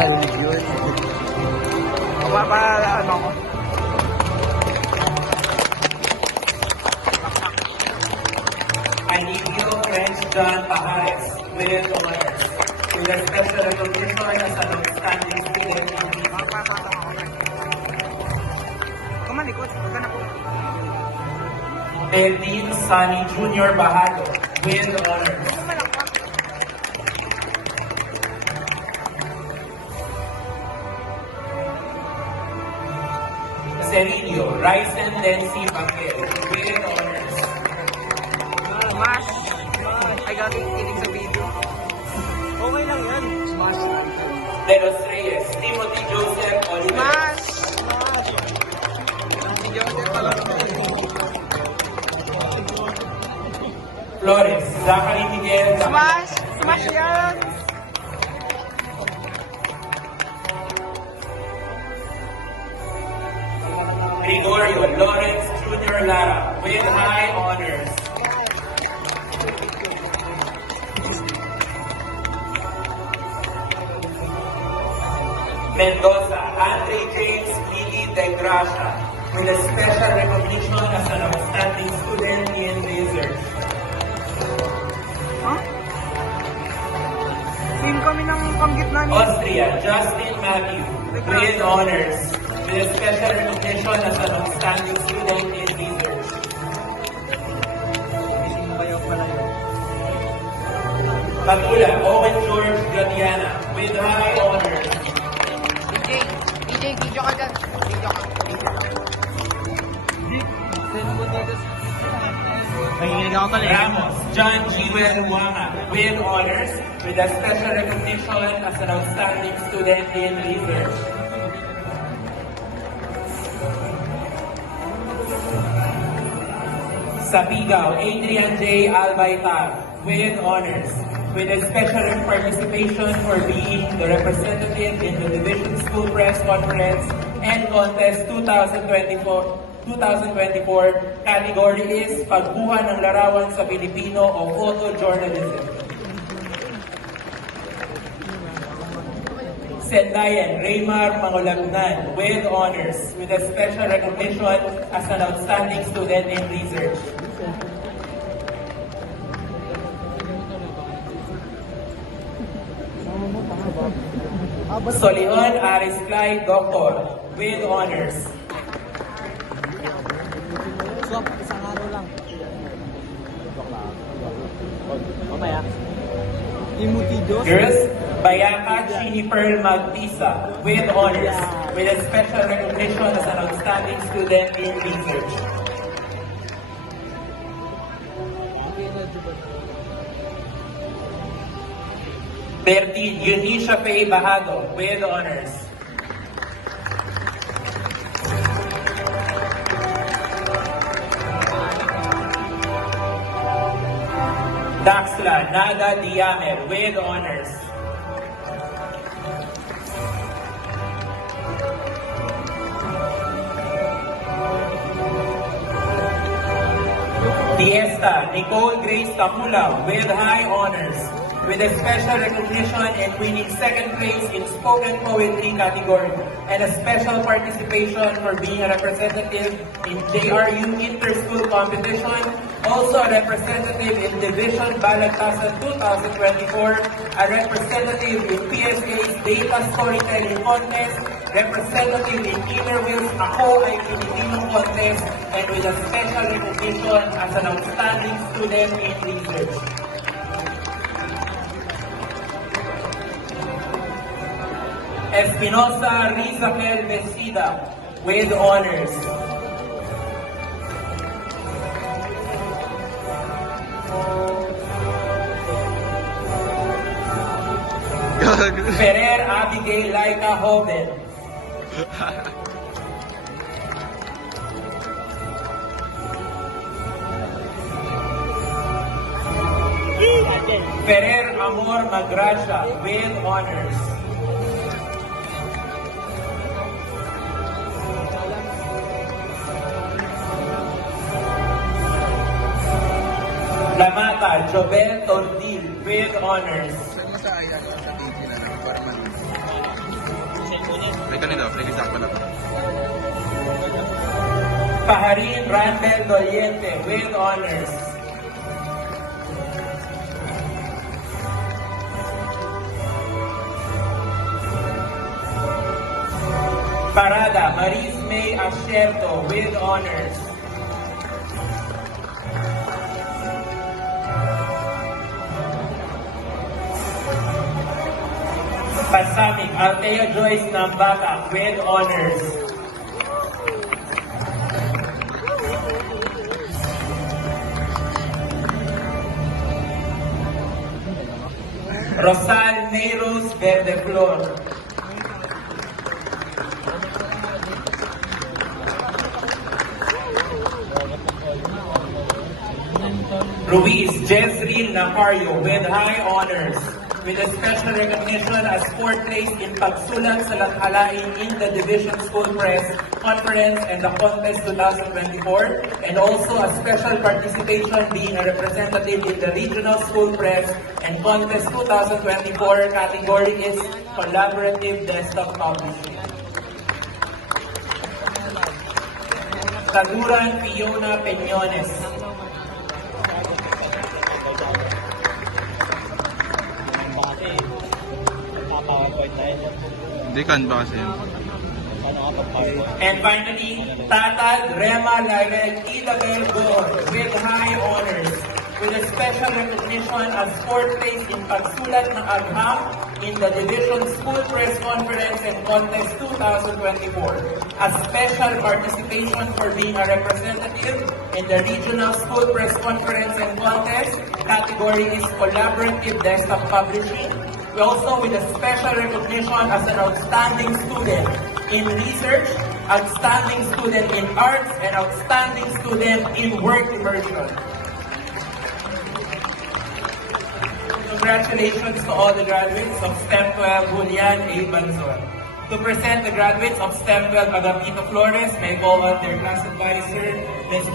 Yun. Ano ko? I need you, French John Pajares, with honors. With a special recognition as an outstanding student in Kumalikot, huwag ka na po. Melvin Sunny Jr. Bahado, with honors. Serenio Ryzen Densi Bangel, with honors. Smash! Ay, gagawin kinig sa video. Okay lang yan. Smash. De los Reyes, Timothy Joseph Oliver. Smash! Si Joseph pala. Flores, Zachary Miguel. Smash! Smash yan! Gregorio Lawrence Jr. Lara, with high honors. Mendoza, Andre James Lily De Gracia, with a special recognition as an outstanding student in research. Huh? Same kami ng panggitna niya. Austria, Justin Matthew, with honors, with a special recognition as an outstanding student in research. Patula, Owen George Gadiana, with high honors. DJ, video ka dyan. Video ka. Mahihinig ako pala. Ramos, John Jewel Wanga, with honors, with a special recognition as an outstanding student in research. Sabigao, Adrian J. Albaitar, with honors, with a special participation for being the representative in the Division School Press Conference and Contest 2024 category is Pagkuha ng Larawan sa Pilipino o Photojournalism. Sendayan Raymar Mangolagnan, with honors, with a special recognition as an outstanding student in research. Solion Aris Clay, Doctor, with honors. Swap, isang araw lang. Mamaya. Timothy Joseph. Girls, Bayaka Chini Pearl Magdisa, with honors, with a special recognition as an outstanding student in research. Bertin Eunicia Faye Bahado, with honors. Daxla Nada Diamer, with honors. Fiesta Nicole Grace Tapula, with high honors, with a special recognition and winning second place in spoken poetry category and a special participation for being a representative in JRU Inter-School Competition, also a representative in Division Balagtasan 2024, a representative in PSA's Data Storytelling Contest, representative in Inner Wheels Ako ay Pilipinong Contest, and with a special recognition as an outstanding student in research. Espinosa Rizabel Besida, with honors. Ferrer Abigail Laika Hoven. Ferrer Amor Magracia, with honors. Lamata Jovel Tordil, with honors. kanila, pre-exam pala. Paharin Randel Doliente with honors. Parada Maris May Asierto with honors. Pasamik Althea Joyce Nambata with honors. Rosal Neiros Verdeflor. Ruiz Jezreel Nacario with high honors, with a special recognition as fourth place in pagsulat sa lathalain in the Division School Press Conference and the Contest 2024, and also a special participation being a representative in the Regional School Press and Contest 2024 category is Collaborative Desktop Publishing. Taduran Fiona Peñones. Hindi Canva kasi yun. And finally, Tatad Rema Laireg Ilabel Gor with high honors, with a special recognition as fourth place in pagsulat ng agham in the Division School Press Conference and Contest 2024. A special participation for being a representative in the Regional School Press Conference and Contest category is Collaborative Desktop Publishing. We also with a special recognition as an outstanding student in research, outstanding student in arts, and outstanding student in work immersion. Congratulations to all the graduates of STEM 12 Julian A. Banzon. To present the graduates of STEM 12 Agapito Flores, may call on their class advisor, Mr.